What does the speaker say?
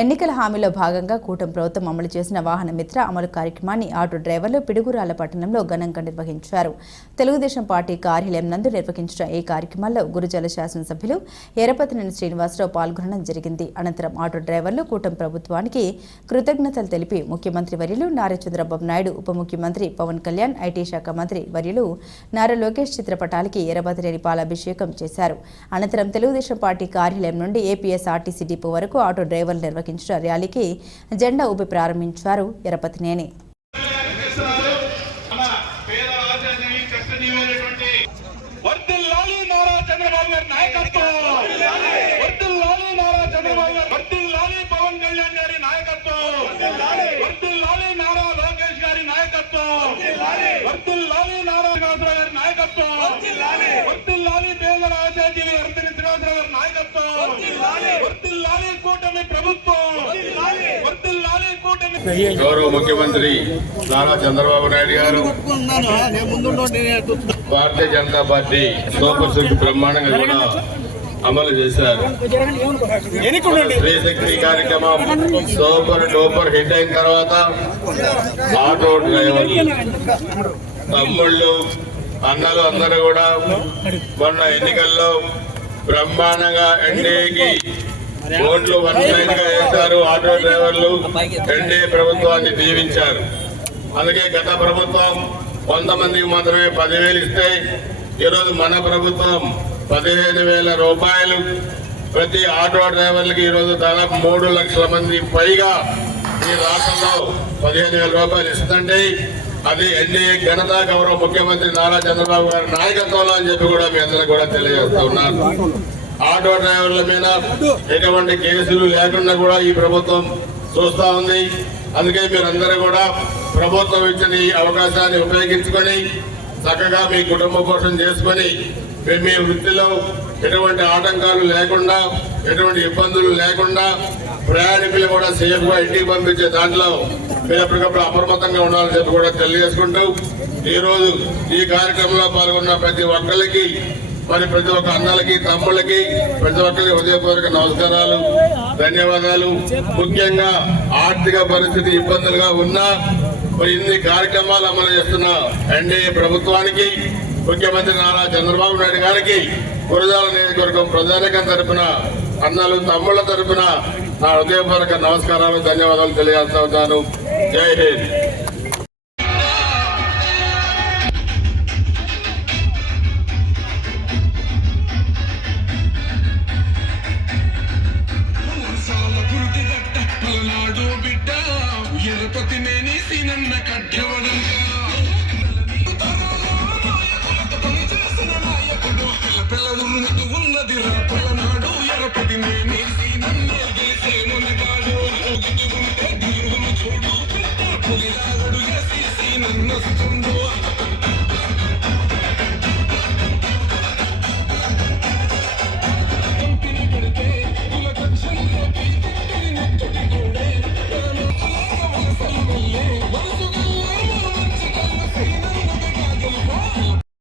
ఎన్నికల హామీలో భాగంగా కూటమి ప్రభుత్వం అమలు చేసిన వాహన మిత్ర అమలు కార్యక్రమాన్ని ఆటో డ్రైవర్లు పిడుగురాల పట్టణంలో ఘనంగా నిర్వహించారు. తెలుగుదేశం పార్టీ కార్యాలయం నందు నిర్వహించిన ఈ కార్యక్రమాల్లో గురుజల శాసనసభ్యులు ఎరపతినేని శ్రీనివాసరావు పాల్గొనడం జరిగింది. అనంతరం ఆటో డ్రైవర్లు కూటమి ప్రభుత్వానికి కృతజ్ఞతలు తెలిపి ముఖ్యమంత్రి వర్యులు నారా చంద్రబాబు నాయుడు ఉప ముఖ్యమంత్రి పవన్ కళ్యాణ్ ఐటీ శాఖ మంత్రి వర్యులు నారా లోకేష్ చిత్రపటాలకి ఎరపతినేని పాలాభిషేకం చేశారు. అనంతరం తెలుగుదేశం పార్టీ కార్యాలయం నుండి ఏపీఎస్ఆర్టీసీ డిపో వరకు ఆటో డ్రైవర్లు నిర్వహించిన ర్యాలీకి జెండా ఊపి ప్రారంభించారు ఎర్రపతినేని నాయకత్వం. పేద ఆశాజీవి కష్టజీవైనటువంటి వర్ధిల్లాలి నారా గారి నాయకత్వం. వర్ధిల్లాలి నారా చంద్రబాబు నాయకత్వం. గౌరవ ముఖ్యమంత్రి నారా చంద్రబాబు నాయుడు గారు భారతీయ జనతా పార్టీ సూపర్ సిక్స్ బ్రహ్మాండంగా కూడా అమలు చేశారు. శ్రీశక్తి కార్యక్రమం సూపర్ డూపర్ హిట్ అయిన తర్వాత ఆటో డ్రైవర్లు తమ్ముళ్ళు అన్నలు అందరూ కూడా మొన్న ఎన్నికల్లో బ్రహ్మాండంగా ఎన్డీఏకి ఓట్లు వన్ వేశారు ఆటో డ్రైవర్లు ఎన్డీఏ ప్రభుత్వాన్ని దీవించారు. అందుకే గత ప్రభుత్వం వంద మందికి మాత్రమే పదివేలు ఇస్తే ఈరోజు మన ప్రభుత్వం పదిహేను వేల రూపాయలు. ప్రతి ఆటో డ్రైవర్లకి ఈరోజు దాదాపు మూడు లక్షల మంది పైగా ఈ రాష్ట్రంలో పదిహేను వేల రూపాయలు ఇస్తుంటే అది ఎన్డీఏ ఘనత గౌరవ ముఖ్యమంత్రి నారా చంద్రబాబు గారి నాయకత్వంలో అని చెప్పి కూడా మీ అందరూ కూడా తెలియజేస్తా ఉన్నారు ఆటో డ్రైవర్ల మీద ఎటువంటి కేసులు లేకుండా కూడా ఈ ప్రభుత్వం చూస్తా ఉంది. అందుకే మీరందరూ కూడా ప్రభుత్వం ఇచ్చిన ఈ అవకాశాన్ని ఉపయోగించుకొని చక్కగా మీ కుటుంబ పోషణ చేసుకొని మీ మీ వృత్తిలో ఎటువంటి ఆటంకాలు లేకుండా ఎటువంటి ఇబ్బందులు లేకుండా ప్రయాణికులు కూడా సేఫ్గా ఇంటికి పంపించే దాంట్లో మీరు ఎప్పటికప్పుడు అప్రమత్తంగా ఉండాలని చెప్పి కూడా తెలియజేసుకుంటూ ఈరోజు ఈ కార్యక్రమంలో పాల్గొన్న ప్రతి ఒక్కరికి మరి ప్రతి ఒక్క అన్నలకి తమ్ముళ్ళకి ప్రతి ఒక్కరికి హృదయపూర్వక నమస్కారాలు ధన్యవాదాలు. ముఖ్యంగా ఆర్థిక పరిస్థితి ఇబ్బందులుగా ఉన్నా మరి ఇన్ని కార్యక్రమాలు అమలు చేస్తున్న ఎన్డీఏ ప్రభుత్వానికి ముఖ్యమంత్రి నారా చంద్రబాబు నాయుడు గారికి గురజాల నియోజకవర్గం ప్రజానికం తరపున అన్నలు తమ్ముళ్ళ తరపున నా హృదయపూర్వక నమస్కారాలు ధన్యవాదాలు తెలియజేస్తా ఉన్నాను. జై హింద్. నేని సీనన్న కట్టెవడంట పిల్ల ఉన్నది రా పలనాడు ఎరపతి నేని సీనన్న ఉంటే చూడు